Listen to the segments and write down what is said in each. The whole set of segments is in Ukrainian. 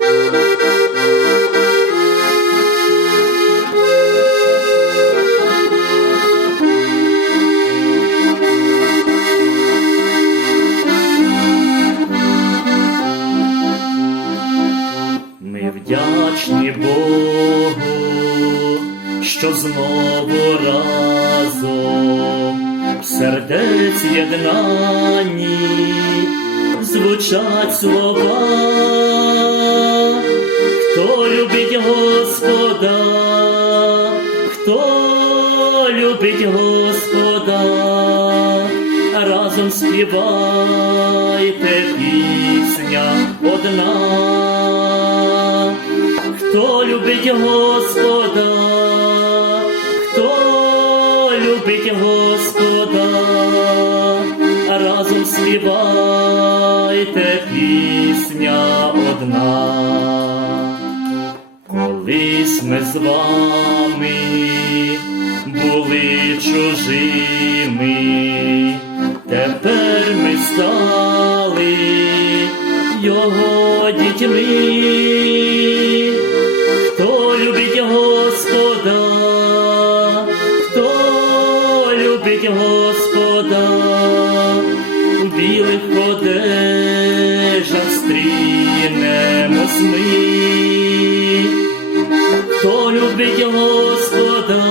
Ми вдячні Богу, що знову разом в сердець єднані звучать слова, хто любить Господа, хто любить Господа, разом співайте пісня одна. Хто любить Господа, хто любить Господа, разом співайте пісня одна. Колись ми з вами були чужими, тепер ми стали його дітьми. Хто любить Господа,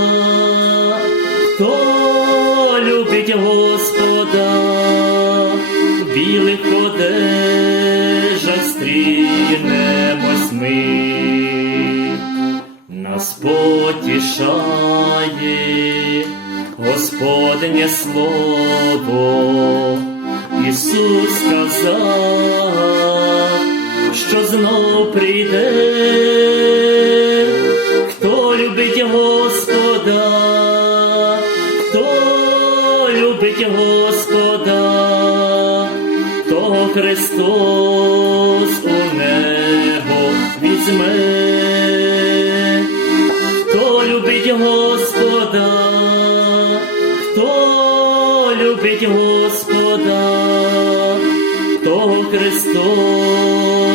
хто любить Господа, в білих одежах ми. Нас потішає Господнє Слово, Ісус сказав, що знов прийде, хто любить Господа, хто любить Господа, того Христос у небо візьме. Хто любить Господа, хто любить Господа, того Христос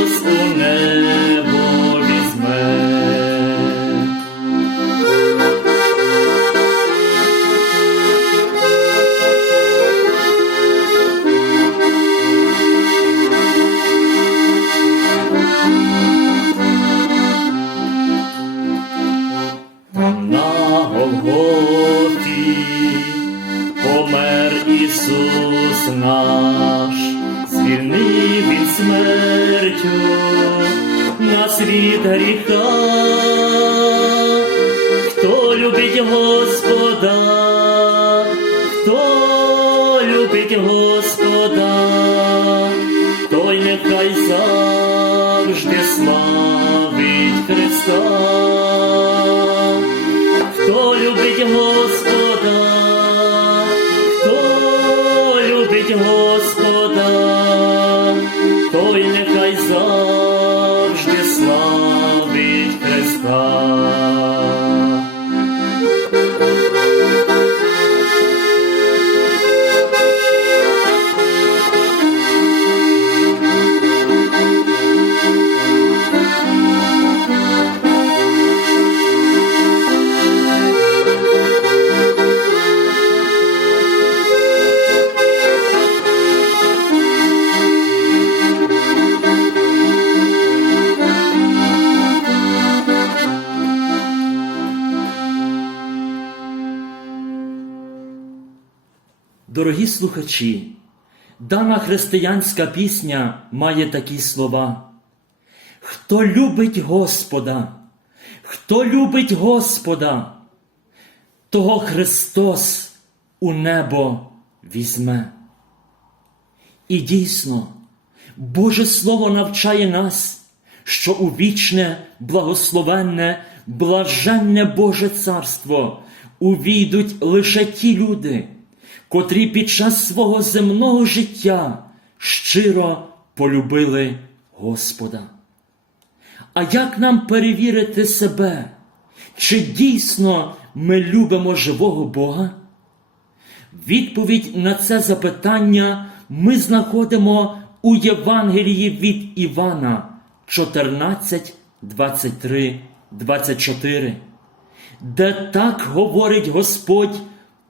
наш, звільнив від смертю нас від гріха. Хто любить Господа, хто любить Господа, той нехай завжди славить Христа. Хто любить Господа, Христа. Дорогі слухачі, дана християнська пісня має такі слова. Хто любить Господа, хто любить Господа, того Христос у небо візьме. І дійсно, Боже Слово навчає нас, що у вічне, благословенне, блаженне Боже Царство увійдуть лише ті люди, котрі під час свого земного життя щиро полюбили Господа. А як нам перевірити себе, чи дійсно ми любимо живого Бога? Відповідь на це запитання ми знаходимо у Євангелії від Івана, 14, 23, 24, де так говорить Господь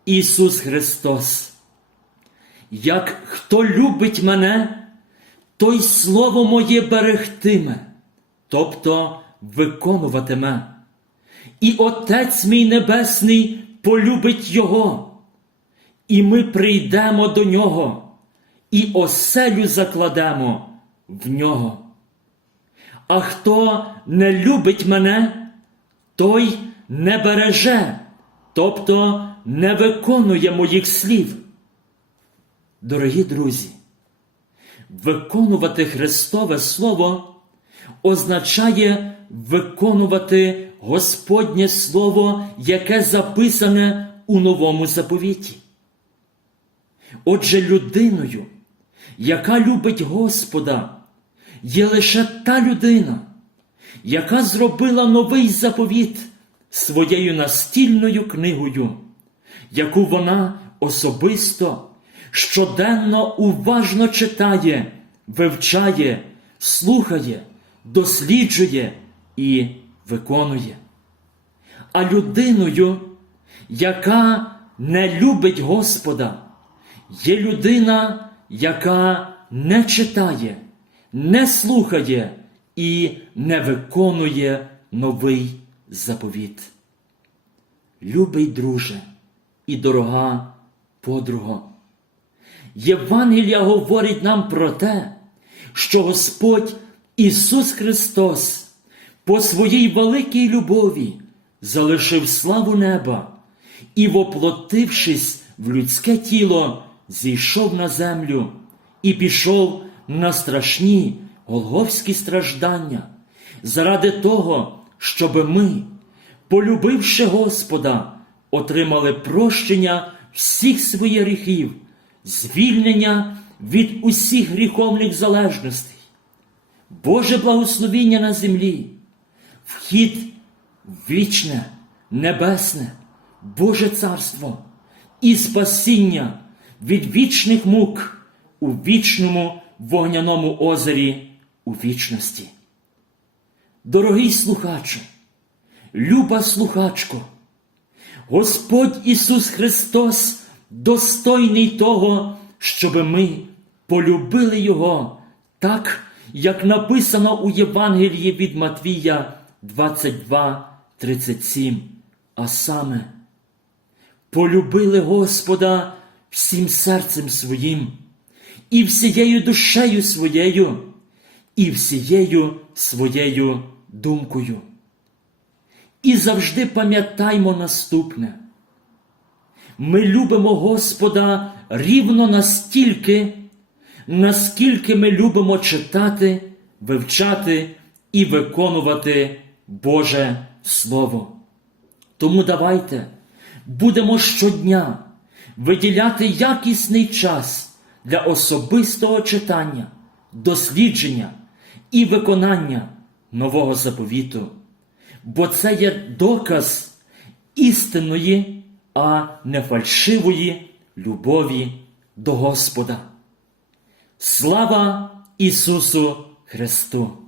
Ісус Христос. Як хто любить мене, той слово моє берегтиме, тобто виконуватиме. І Отець мій Небесний полюбить Його, і ми прийдемо до Нього, і оселю закладемо в Нього. А хто не любить мене, той не береже, тобто не виконує моїх слів. Дорогі друзі, виконувати Христове Слово означає виконувати Господнє Слово, яке записане у новому заповіті. Отже, людиною, яка любить Господа, є лише та людина, яка зробила новий заповіт своєю настільною книгою, яку вона особисто щоденно уважно читає, вивчає, слухає, досліджує і виконує. А людиною, яка не любить Господа, є людина, яка не читає, не слухає і не виконує новий заповіт. Любий друже і дорога подруго. Євангелія говорить нам про те, що Господь Ісус Христос по своїй великій любові залишив славу неба і, воплотившись в людське тіло, зійшов на землю і пішов на страшні голговські страждання заради того, щоб ми, полюбивши Господа, отримали прощення всіх своїх гріхів, звільнення від усіх гріховних залежностей, Боже благословіння на землі, вхід в вічне, небесне, Боже царство і спасіння від вічних мук у вічному вогняному озері у вічності. Дорогий слухачу, люба слухачко, Господь Ісус Христос достойний того, щоб ми полюбили Його так, як написано у Євангелії від Матвія 22, 37, а саме полюбили Господа всім серцем своїм, і всією душею своєю, і всією своєю думкою. І завжди пам'ятаймо наступне. Ми любимо Господа рівно настільки, наскільки ми любимо читати, вивчати і виконувати Боже Слово. Тому давайте будемо щодня виділяти якісний час для особистого читання, дослідження і виконання нового заповіту, бо це є доказ істинної, а не фальшивої любові до Господа. Слава Ісусу Христу!